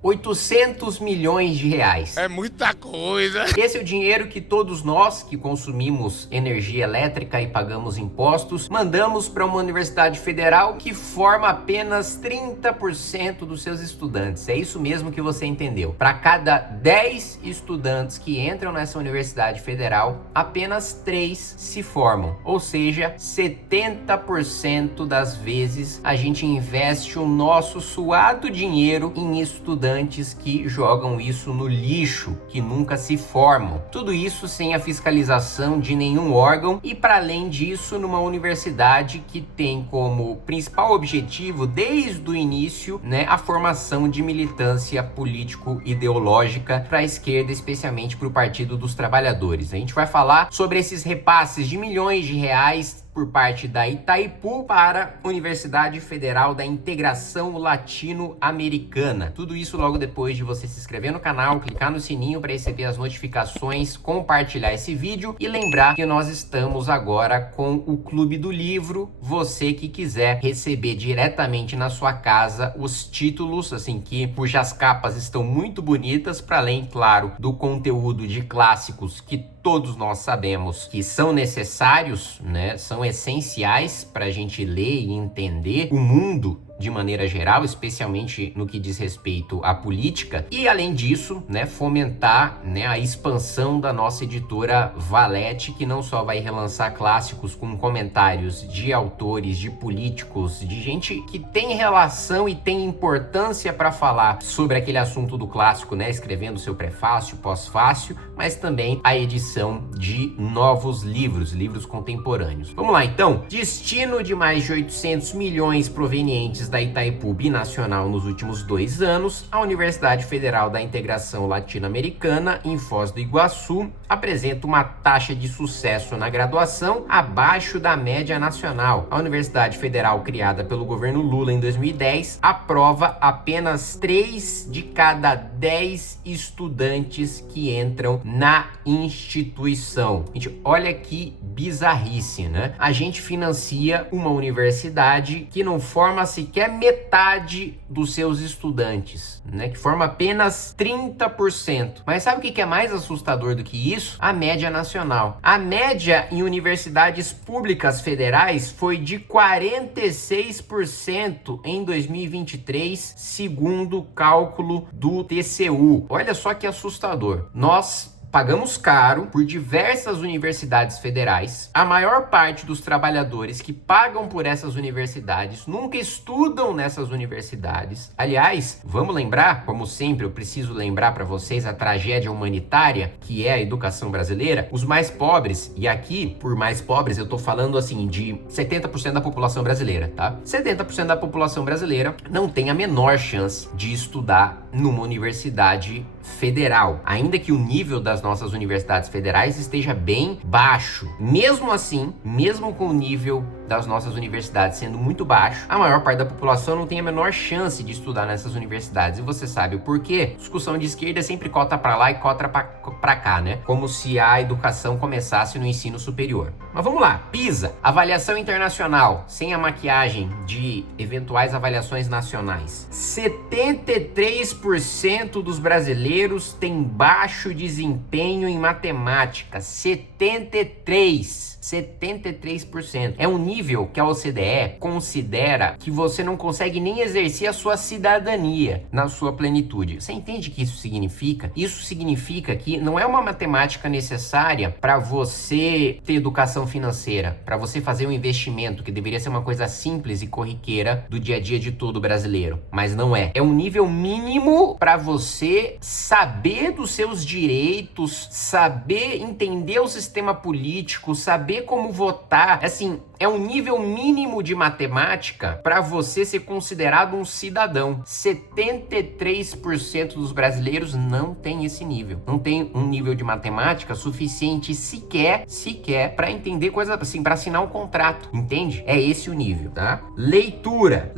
800 milhões de reais. É muita coisa. Esse é o dinheiro que todos nós que consumimos energia elétrica e pagamos impostos, mandamos para uma universidade federal que forma apenas 30% dos seus estudantes. É isso mesmo que você entendeu. Para cada 10 estudantes que entram nessa universidade federal, apenas 3 se formam. Ou seja, 70% das vezes a gente investe o nosso suado dinheiro em estudantes que jogam isso no lixo, que nunca se formam. Tudo isso sem a fiscalização de nenhum órgão e, para além disso, numa universidade que tem como principal objetivo, desde o início, a formação de militância político-ideológica para a esquerda, especialmente para o Partido dos Trabalhadores. A gente vai falar sobre esses repasses de milhões de reais por parte da Itaipu para a Universidade Federal da Integração Latino-Americana. Tudo isso logo depois de você se inscrever no canal, clicar no sininho para receber as notificações, compartilhar esse vídeo e lembrar que nós estamos agora com o Clube do Livro. Você que quiser receber diretamente na sua casa os títulos, cujas capas estão muito bonitas, para além, claro, do conteúdo de clássicos que todos nós sabemos que são necessários, são essenciais para a gente ler e entender o mundo de maneira geral, especialmente no que diz respeito à política, e além disso, fomentar a expansão da nossa editora Valete, que não só vai relançar clássicos com comentários de autores, de políticos, de gente que tem relação e tem importância para falar sobre aquele assunto do clássico, escrevendo seu prefácio, pós-fácio, mas também a edição de novos livros contemporâneos. Vamos lá então. Destino de mais de 800 milhões provenientes da Itaipu Binacional nos últimos 2 anos, a Universidade Federal da Integração Latino-Americana, em Foz do Iguaçu, apresenta uma taxa de sucesso na graduação abaixo da média nacional. A Universidade Federal, criada pelo governo Lula em 2010, aprova apenas 3 de cada 10 estudantes que entram na instituição. Gente, olha que bizarrice, A gente financia uma universidade que não forma sequer metade dos seus estudantes, que forma apenas 30%. Mas sabe o que é mais assustador do que isso? A média nacional. A média em universidades públicas federais foi de 46% em 2023, segundo o cálculo do TCU. Olha só que assustador. Nós pagamos caro por diversas universidades federais. A maior parte dos trabalhadores que pagam por essas universidades nunca estudam nessas universidades. Aliás, vamos lembrar, como sempre eu preciso lembrar para vocês a tragédia humanitária que é a educação brasileira. Os mais pobres, e aqui por mais pobres eu tô falando de 70% da população brasileira, tá? 70% da população brasileira não tem a menor chance de estudar numa universidade federal, ainda que o nível das nossas universidades federais esteja bem baixo. Mesmo assim, mesmo com o nível das nossas universidades sendo muito baixo, a maior parte da população não tem a menor chance de estudar nessas universidades. E você sabe o porquê? Discussão de esquerda sempre cota para lá e cota para cá, Como se a educação começasse no ensino superior. Mas vamos lá. PISA, avaliação internacional, sem a maquiagem de eventuais avaliações nacionais. 73% dos brasileiros têm baixo desempenho em matemática. 73%. É um nível que a OCDE considera que você não consegue nem exercer a sua cidadania na sua plenitude. Você entende o que isso significa? Isso significa que não é uma matemática necessária para você ter educação financeira, para você fazer um investimento, que deveria ser uma coisa simples e corriqueira do dia a dia de todo brasileiro. Mas não é. É um nível mínimo para você saber dos seus direitos, saber entender o sistema político, saber como votar. É um nível mínimo de matemática para você ser considerado um cidadão. 73% dos brasileiros não tem esse nível. Não tem um nível de matemática suficiente sequer para entender coisa para assinar um contrato. Entende? É esse o nível, tá? Leitura,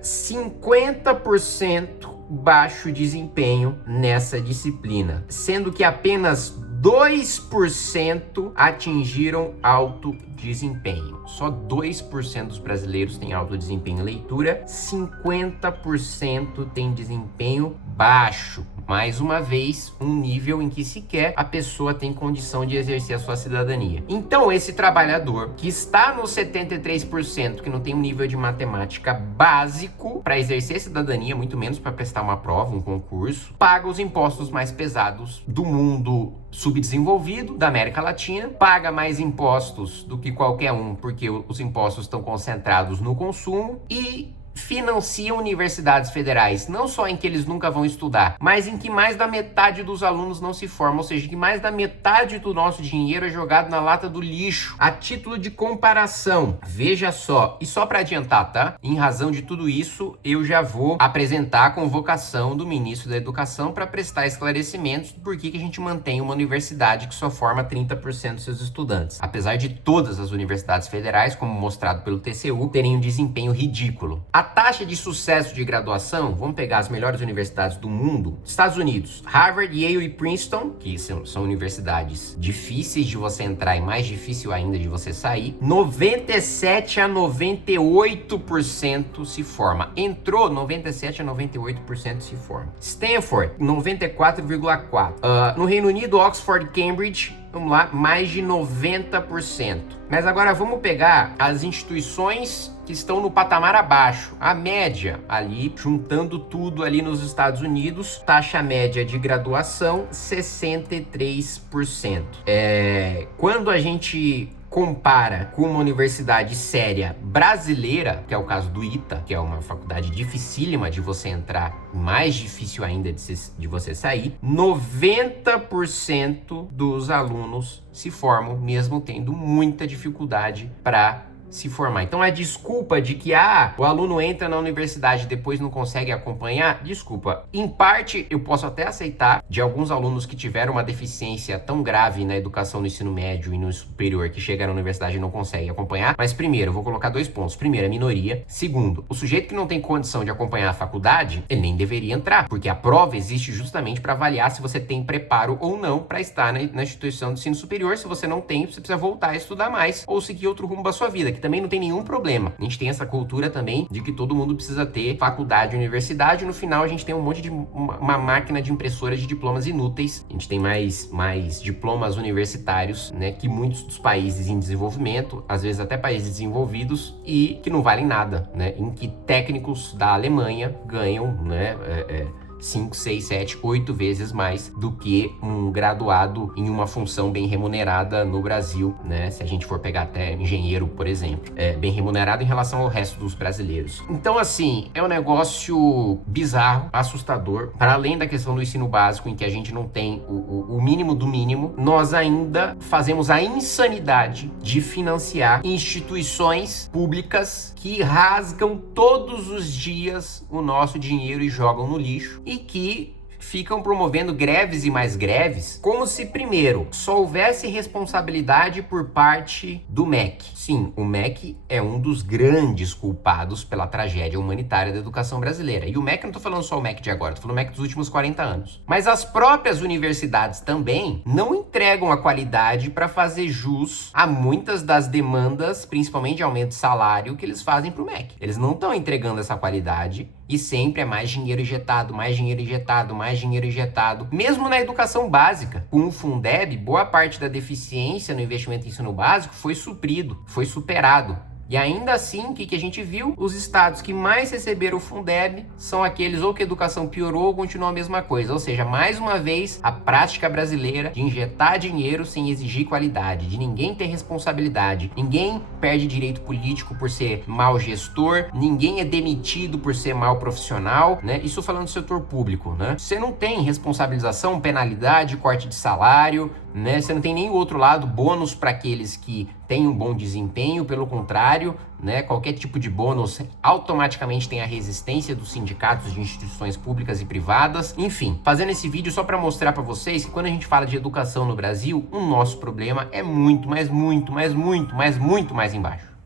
50% baixo desempenho nessa disciplina, sendo que apenas 2% atingiram alto desempenho. Só 2% dos brasileiros têm alto desempenho em leitura, 50% tem desempenho baixo. Mais uma vez, um nível em que sequer a pessoa tem condição de exercer a sua cidadania. Então, esse trabalhador que está nos 73%, que não tem um nível de matemática básico para exercer cidadania, muito menos para prestar uma prova, um concurso, paga os impostos mais pesados do mundo subdesenvolvido, da América Latina, paga mais impostos do que qualquer um, porque os impostos estão concentrados no consumo e financiam universidades federais, não só em que eles nunca vão estudar, mas em que mais da metade dos alunos não se formam, ou seja, que mais da metade do nosso dinheiro é jogado na lata do lixo. A título de comparação, veja só, e só para adiantar, tá? Em razão de tudo isso, eu já vou apresentar a convocação do ministro da Educação para prestar esclarecimentos do porquê que a gente mantém uma universidade que só forma 30% dos seus estudantes, apesar de todas as universidades federais, como mostrado pelo TCU, terem um desempenho ridículo. A taxa de sucesso de graduação, vamos pegar as melhores universidades do mundo, Estados Unidos, Harvard, Yale e Princeton, que são universidades difíceis de você entrar e mais difícil ainda de você sair, 97 a 98% se forma. Entrou, 97 a 98% se forma. Stanford, 94,4%. No Reino Unido, Oxford, Cambridge, vamos lá, mais de 90%. Mas agora vamos pegar as instituições que estão no patamar abaixo. A média ali, juntando tudo ali nos Estados Unidos, taxa média de graduação, 63%. Quando a gente compara com uma universidade séria brasileira, que é o caso do ITA, que é uma faculdade dificílima de você entrar, mais difícil ainda de você sair, 90% dos alunos se formam, mesmo tendo muita dificuldade para se formar. Então a desculpa de que o aluno entra na universidade e depois não consegue acompanhar, desculpa. Em parte eu posso até aceitar de alguns alunos que tiveram uma deficiência tão grave na educação no ensino médio e no superior que chega na universidade e não consegue acompanhar. Mas primeiro, eu vou colocar 2 pontos. Primeiro, a minoria. Segundo, o sujeito que não tem condição de acompanhar a faculdade, ele nem deveria entrar, porque a prova existe justamente para avaliar se você tem preparo ou não para estar na instituição de ensino superior. Se você não tem, você precisa voltar a estudar mais ou seguir outro rumo da sua vida, que também não tem nenhum problema. A gente tem essa cultura também de que todo mundo precisa ter faculdade e universidade, e no final a gente tem um monte de uma máquina de impressoras de diplomas inúteis. A gente tem mais diplomas universitários, né, que muitos dos países em desenvolvimento, às vezes até países desenvolvidos, e que não valem nada, né, em que técnicos da Alemanha ganham, né, 5, 6, 7, 8 vezes mais do que um graduado em uma função bem remunerada no Brasil, né? Se a gente for pegar até engenheiro, por exemplo, bem remunerado em relação ao resto dos brasileiros. Então, assim, é um negócio bizarro, assustador. Para além da questão do ensino básico, em que a gente não tem o mínimo do mínimo, nós ainda fazemos a insanidade de financiar instituições públicas que rasgam todos os dias o nosso dinheiro e jogam no lixo, e que ficam promovendo greves e mais greves, como se, primeiro, só houvesse responsabilidade por parte do MEC. Sim, o MEC é um dos grandes culpados pela tragédia humanitária da educação brasileira. E o MEC, não tô falando só o MEC de agora, tô falando o MEC dos últimos 40 anos. Mas as próprias universidades também não entregam a qualidade para fazer jus a muitas das demandas, principalmente de aumento de salário, que eles fazem pro MEC. Eles não estão entregando essa qualidade, e sempre é mais dinheiro injetado, mais dinheiro injetado, mais dinheiro injetado. Mesmo na educação básica, com o Fundeb, boa parte da deficiência no investimento em ensino básico foi suprido, foi superado. E ainda assim, o que a gente viu? Os estados que mais receberam o Fundeb são aqueles ou que a educação piorou ou continuou a mesma coisa. Ou seja, mais uma vez, a prática brasileira de injetar dinheiro sem exigir qualidade, de ninguém ter responsabilidade. Ninguém perde direito político por ser mau gestor, ninguém é demitido por ser mau profissional, né? Isso falando do setor público, né? Você não tem responsabilização, penalidade, corte de salário, né? Você não tem nem o outro lado, bônus para aqueles que têm um bom desempenho, pelo contrário, né? Qualquer tipo de bônus automaticamente tem a resistência dos sindicatos de instituições públicas e privadas. Enfim, fazendo esse vídeo só para mostrar para vocês que quando a gente fala de educação no Brasil, o nosso problema é muito mais embaixo.